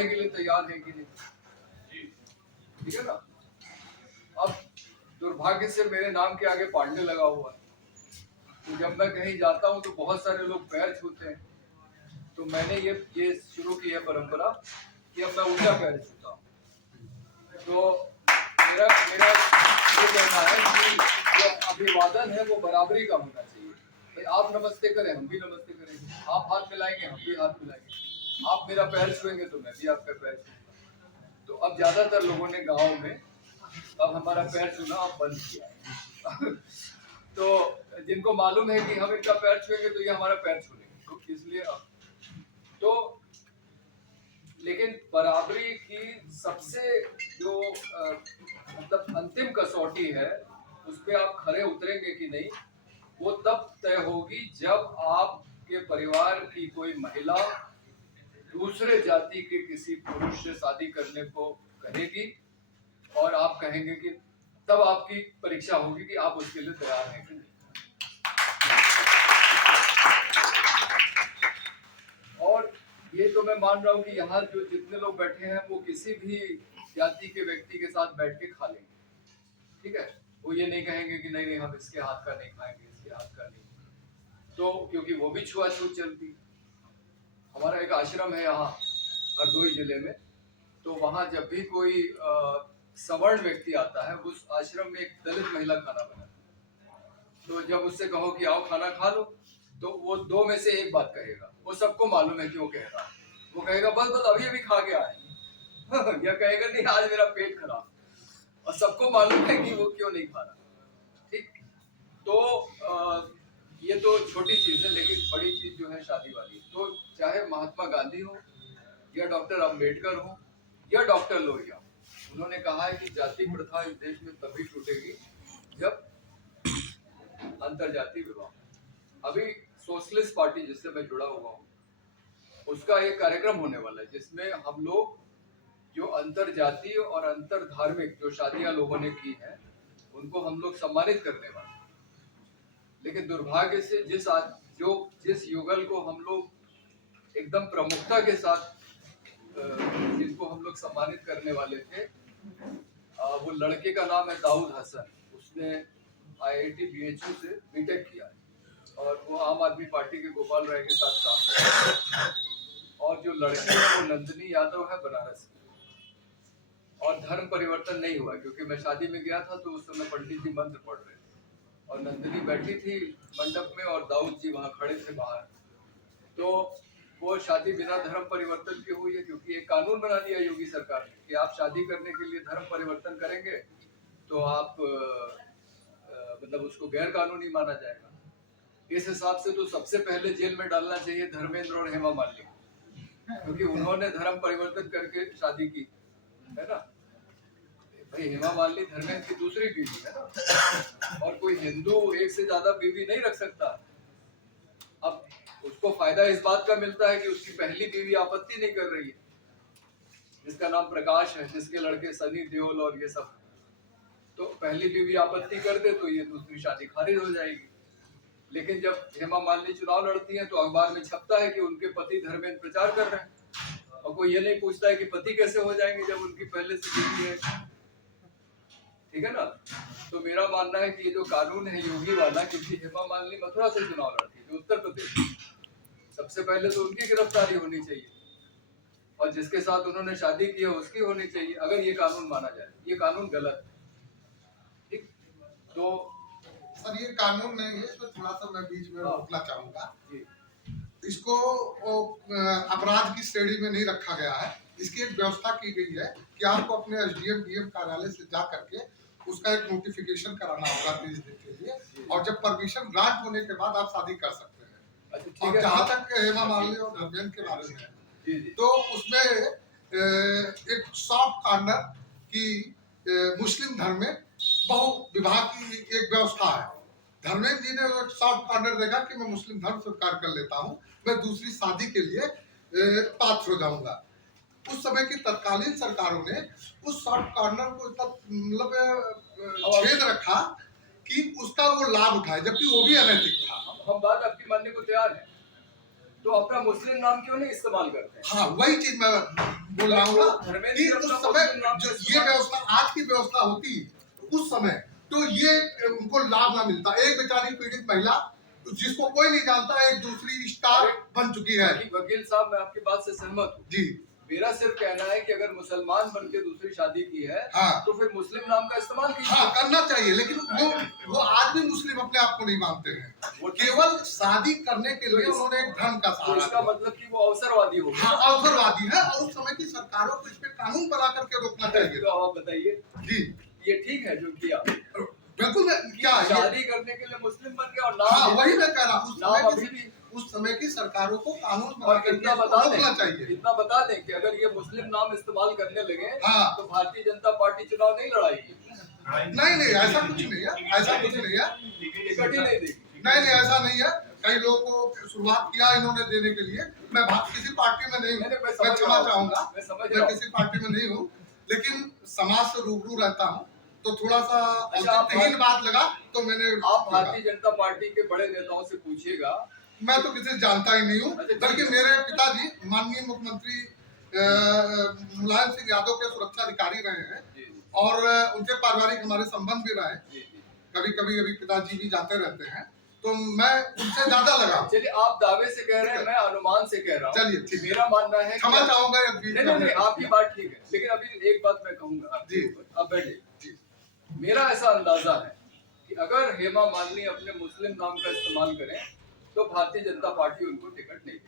बढ़ाने के लिए तैयार है कि नहीं, ठीक है ना। अब दुर्भाग्य से मेरे नाम के आगे पांडे लगा हुआ है, तो जब मैं कहीं जाता हूँ तो बहुत सारे लोग पैर छूते हैं, तो मैंने ये शुरू की है परंपरा कि अब मैं उल्टा पैर छूता हूँ। तो मेरा मेरा ये कहना है कि जो अभिवादन है वो बराबरी का होना चाहिए। भाई आप नमस्ते करें, हम भी नमस्ते करेंगे, आप हाथ मिलाएंगे, हम भी हाथ मिलाएंगे, आप मेरा पैर छुएंगे तो मैं भी आपका पैर छूऊंगा। तो अब ज्यादातर लोगों ने गाँव में अब हमारा पैर छूना अब बंद किया है तो जिनको मालूम है कि हम इनका पैर छुएंगे तो ये हमारा पैर छू लेंगे, तो इसलिए अब तो लेकिन बराबरी की सबसे जो मतलब अंतिम कसौटी है, उस पे आप खरे उतरेंगे कि नहीं, वो तब तय होगी जब आपके परिवार की कोई महिला दूसरे जाति के किसी पुरुष से शादी करने को कहेगी और आप कहेंगे कि तब आपकी परीक्षा होगी कि आप उसके लिए तैयार हैं कि नहीं। और ये तो मैं मान रहा हूँ कि यहाँ जो जितने लोग बैठे हैं वो किसी भी जाति के व्यक्ति के साथ बैठ के खा लेंगे, ठीक है। वो ये नहीं कहेंगे कि नहीं नहीं हम इसके हाथ का नहीं खाएंगे, इसके हाथ का नहीं, तो क्योंकि वो भी छुआछूत चलती। हमारा एक आश्रम है यहाँ हरदोई जिले में, तो वहाँ जब भी कोई सवर्ण व्यक्ति आता है, उस आश्रम में एक दलित महिला खाना बनाती है, तो जब उससे कहो कि आओ खाना खा लो, तो वो दो में से एक बात कहेगा, वो सबको मालूम है कि वो कह रहा है, वो कहेगा बस बस अभी अभी खा के आए या कहेगा नहीं आज मेरा पेट खराब, और सबको मालूम है कि वो क्यों नहीं खा रहा, ठीक। तो ये तो छोटी चीज है, लेकिन बड़ी चीज जो है शादी वाली, तो चाहे महात्मा गांधी हो या डॉक्टर अम्बेडकर हो या डॉक्टर लोहिया, उन्होंने कहा है कि जाति प्रथा इस देश में तभी टूटेगी जब अंतरजातीय विवाह। अभी सोशलिस्ट पार्टी जिससे मैं जुड़ा हुआ हूँ, उसका एक कार्यक्रम होने वाला है जिसमें हम लोग जो अंतरजातीय और अंतर धार्मिक जो शादियां लोगों ने की हैं उनको हम लोग सम्मानित करने वाले। लेकिन दुर्भाग्य से जिस युगल को हम लोग एकदम प्रमुखता के साथ जिनको हम लोग सम्मानित करने वाले थे, वो लड़के का नाम है दाऊद हसन, उसने IIT BHU से बीटेक किया है और वो आम आदमी पार्टी के गोपाल राय के साथ काम कर रहा है, और जो लड़की है वो नंदिनी यादव है बनारस की। और धर्म परिवर्तन नहीं हुआ क्योंकि मैं शादी में गया था तो उस समय पंडित जी मंत्र पढ़ रहे थे और नंदिनी बैठी थी मंडप में और दाऊद जी वहाँ खड़े थे बाहर। तो वो शादी बिना धर्म परिवर्तन के हुई है, क्योंकि एक कानून बना दिया योगी सरकार ने कि आप शादी करने के लिए धर्म परिवर्तन करेंगे तो आप मतलब उसको गैर कानूनी माना जाएगा। इस हिसाब से तो सबसे पहले जेल में डालना चाहिए धर्मेंद्र और हेमा मालिनी, क्योंकि उन्होंने धर्म परिवर्तन करके शादी की है ना। भाई हेमा मालिनी धर्मेंद्र की दूसरी बीवी है ना, और कोई हिंदू एक से ज्यादा बीवी नहीं रख सकता। अब उसको फायदा इस बात का मिलता है कि उसकी पहली बीवी आपत्ति नहीं कर रही है, जिसका नाम प्रकाश है, जिसके लड़के सनी देओल और ये सब, तो पहली बीवी आपत्ति कर दे तो ये दूसरी शादी खारिज हो जाएगी। लेकिन जब हेमा मालिनी चुनाव लड़ती हैं तो अखबार में छपता है कि उनके पति धर्मेंद्र प्रचार कर रहे हैं, और कोई ये नहीं पूछता है कि पति कैसे हो जाएंगे जब उनकी पहले से बीवी है, ठीक है ना। तो मेरा मानना है कि ये जो कानून है योगी वाला, क्योंकि हेमा मालिनी मथुरा से चुनाव लड़ती थी उत्तर प्रदेश, सबसे पहले तो उनकी गिरफ्तारी होनी चाहिए और जिसके साथ उन्होंने शादी की है उसकी होनी चाहिए, अगर ये कानून माना जाए। ये कानून गलत है, ठीक। तो सर ये कानून नहीं है, तो थोड़ा सा मैं बीच में रोकना चाहूंगा। इसको अपराध की श्रेणी में नहीं रखा गया है, इसकी एक व्यवस्था की गई है कि आपको अपने SDM DM कार्यालय से जा करके उसका एक नोटिफिकेशन कराना होगा 30 दिन के लिए, और जब परमिशन ग्रांट होने के बाद आप शादी कर सकते हैं। और जहाँ तक हेमा मालिनी और धर्मेंद्र के बारे में है, तो उसमें एक सॉफ्ट कॉर्नर की मुस्लिम धर्म में बहु विवाह की एक व्यवस्था है। धर्मेंद्र जी ने एक सॉफ्ट कॉर्नर देखा कि मैं मुस्लिम धर्म स्वीकार कर लेता हूँ, मैं दूसरी शादी के लिए पात्र हो जाऊंगा। उस समय की तत्कालीन सरकारों ने उस सॉफ्ट कॉर्नर को मतलब छेद रखा कि उसका वो लाभ उठाए, जबकि वो भी अनैतिक था। हम बात आपकी मानने को तैयार हैं, तो अपना मुस्लिम नाम क्यों नहीं इस्तेमाल करते हैं? हाँ, वही चीज मैं बोल रहा हूँ ना धर्मेंद्र कि अपना उस समय मुस्लिम नाम जो का ये इस्तेमाल- व्यवस्था आज की व्यवस्था होती उस समय, तो ये उनको लाभ ना मिलता। एक बेचारी पीड़ित महिला जिसको कोई नहीं जानता, एक दूसरी स्टार बन चुकी है। वकील साहब, मैं आपकी बात से सहमत हूँ। जी मेरा सिर्फ कहना है कि अगर मुसलमान बन के दूसरी शादी की है, हाँ। तो फिर मुस्लिम नाम का इस्तेमाल कीजिए। हाँ, करना चाहिए, लेकिन वो आज भी मुस्लिम अपने आप को नहीं मानते हैं। वो केवल शादी करने के लिए उन्होंने एक धर्म का तो सहारा इसका लिया। मतलब कि वो अवसरवादी हो गए। हाँ, अवसरवादी है, और उस समय की सरकारों को इस पे कानून बना करके रोकना चाहिए। तो आप बताइए, जी ये ठीक है जो किया? बिल्कुल। क्या ये- शादी करने के लिए मुस्लिम बन गया और हाँ, नाम वही मैं कह रहा हूँ। नाम अभी भी। उस समय की सरकारों को कानून बना और करके इतना इसको बता रोकना दें, चाहिए। इतना बता दें कि अगर ये मुस्लिम नाम इस्तेमाल करने लगे, हाँ। तो भारतीय जनता पार्टी चुनाव नहीं लड़ाएगी, नहीं नहीं, ऐसा कुछ नहीं है, ऐसा कुछ नहीं है। टिकट ही नहीं देगी। नहीं नहीं, ऐसा नहीं है। कई लोगों को शुरुआत किया इन्होंने देने के लिए। मैं किसी पार्टी में नहीं हूँ, नहीं, मैं मैं समझ क्षमा रहा हूँ। चाहूंगा। मैं समझ मैं रहा हूँ। किसी पार्टी में नहीं हूँ, लेकिन समाज से रूबरू रहता हूँ, तो थोड़ा सा अच्छा, आप औचित्यहीन बात लगा तो मैंने आप भारतीय जनता पार्टी के बड़े नेताओं से पूछिएगा। मैं तो किसी से जानता ही नहीं हूँ, बल्कि मेरे पिताजी माननीय मुख्यमंत्री मुलायम सिंह यादव के सुरक्षा अधिकारी रहे हैं, जी, जी, और उनके पारिवारिक हमारे संबंध भी रहे। जी, जी। कभी कभी अभी पिताजी भी जाते रहते हैं, तो मैं उनसे ज्यादा लगा। चलिए, आप दावे से कह रहे हैं, मैं अनुमान से कह रहा हूँ। चलिए, ठीक है। मेरा मानना है क्षमा चाहूंगा या नहीं नहीं नहीं, आपकी बात ठीक है, लेकिन अभी एक बात मैं कहूंगा आपके जी। ऊपर। अब बैठिए। मेरा ऐसा अंदाजा है कि अगर हेमा मालिनी अपने मुस्लिम नाम का इस्तेमाल करें, तो भारतीय जनता पार्टी उनको टिकट नहीं देगी।